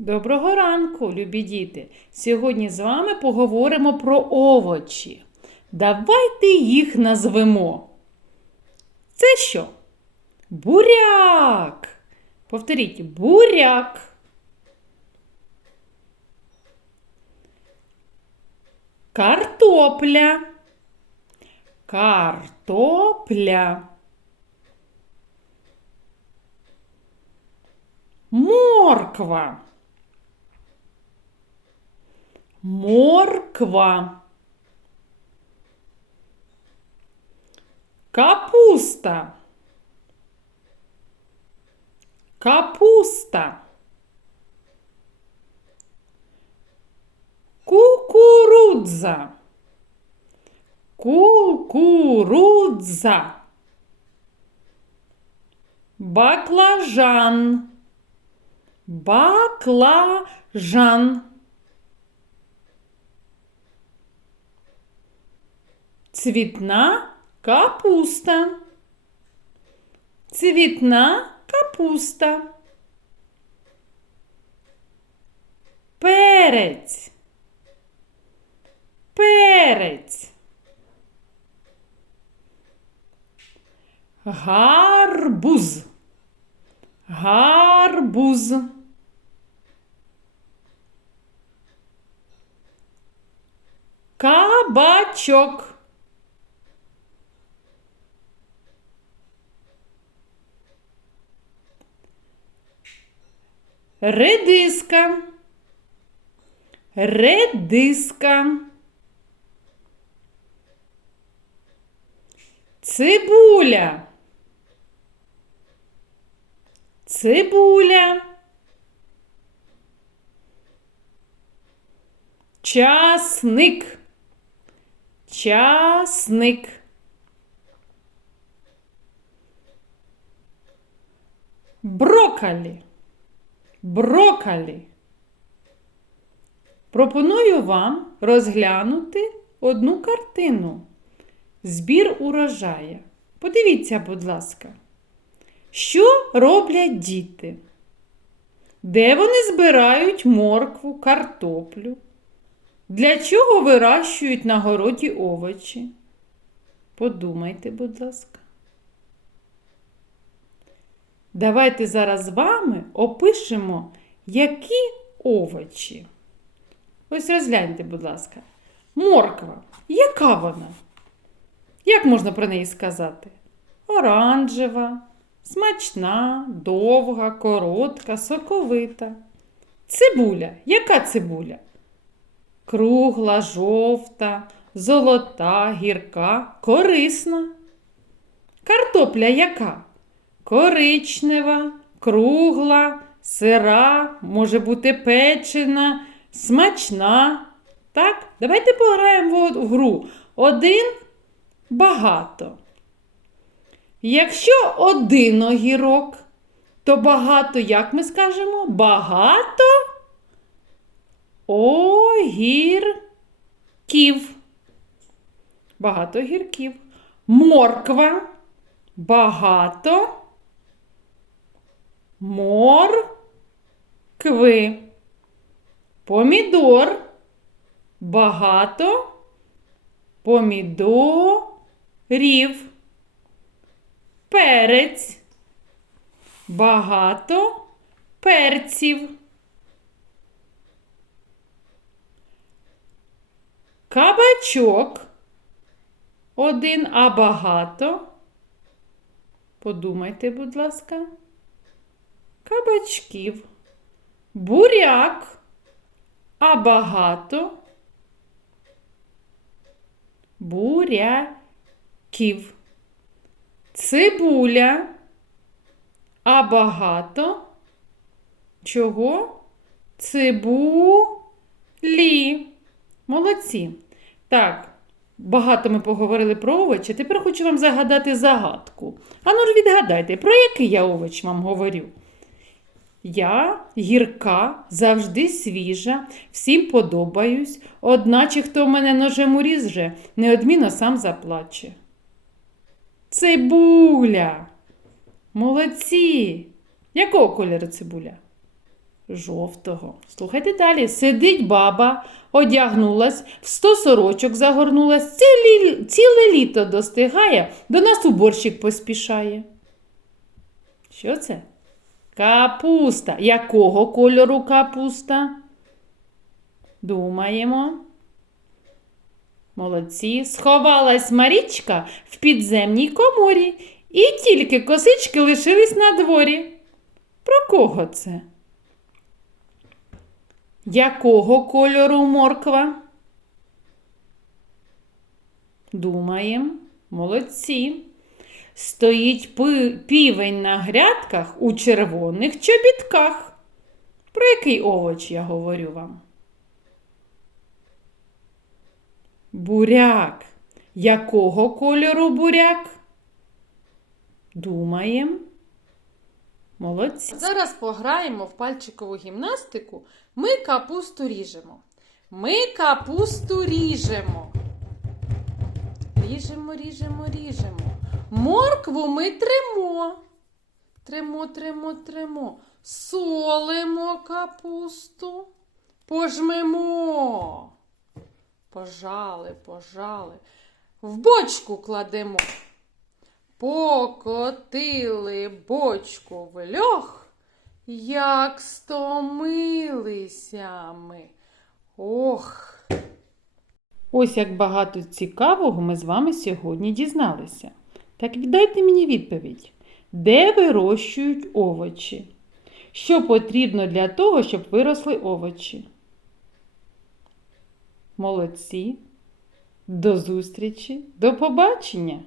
Доброго ранку, любі діти! Сьогодні з вами поговоримо про овочі. Давайте їх назвемо. Це що? Буряк. Повторіть, буряк. Картопля. Картопля. Морква. Морква. Капуста. Капуста. Кукурудза. Кукурудза. Баклажан. Баклажан. Цвітна капуста. Цвітна капуста. Перець. Перець. Гарбуз. Гарбуз. Кабачок. Редиска. Редиска. Цибуля. Цибуля. Часник. Часник. Брокколі. Брокколі. Пропоную вам розглянути одну картину. Збір урожая. Подивіться, будь ласка, що роблять діти? Де вони збирають моркву, картоплю? Для чого вирощують на городі овочі? Подумайте, будь ласка. Давайте зараз з вами опишемо, які овочі. Ось розгляньте, будь ласка. Морква. Яка вона? Як можна про неї сказати? Оранжева, смачна, довга, коротка, соковита. Цибуля. Яка цибуля? Кругла, жовта, золота, гірка, корисна. Картопля яка? Коричнева, кругла, сира, може бути печена, смачна. Так, давайте пограємо в гру. Один багато. Якщо один огірок, то багато, як ми скажемо, багато огірків. Багато огірків. Морква. Багато моркви. Помідор. Багато помідорів. Перець. Багато перців. Кабачок. Один, а багато. Подумайте, будь ласка. Кабачків. Буряк. А багато. Буряків. Цибуля. А багато. Чого? Цибулі. Молодці. Так, багато ми поговорили про овочі. Тепер хочу вам загадати загадку. Ану ж відгадайте, про який я овоч вам говорю? Я гірка, завжди свіжа, всім подобаюсь, одначе хто мене ножем уріже, неодмінно сам заплаче. Цибуля. Молодці. Якого кольору цибуля? Жовтого. Слухайте далі. Сидить баба, одягнулась, в сто сорочок загорнулась, ціле, ціле літо достигає, до нас уборщик поспішає. Що це? Капуста. Якого кольору капуста? Думаємо. Молодці. Сховалась Марічка в підземній коморі, і тільки косички лишились на дворі. Про кого це? Якого кольору морква? Думаємо. Молодці. Стоїть півень на грядках у червоних чобітках. Про який овоч я говорю вам? Буряк. Якого кольору буряк? Думаємо. Молодці. Зараз пограємо в пальчикову гімнастику. Ми капусту ріжемо. Ми капусту ріжемо. Ріжемо, ріжемо, ріжемо. Моркву ми тримо. Тримо, тримо, тримо. Солимо капусту. Пожмемо. Пожали, пожали. В бочку кладемо. Покотили бочку в льох, як стомилися ми. Ох. Ось як багато цікавого ми з вами сьогодні дізналися. Так віддайте мені відповідь. Де вирощують овочі? Що потрібно для того, щоб виросли овочі? Молодці. До зустрічі, до побачення!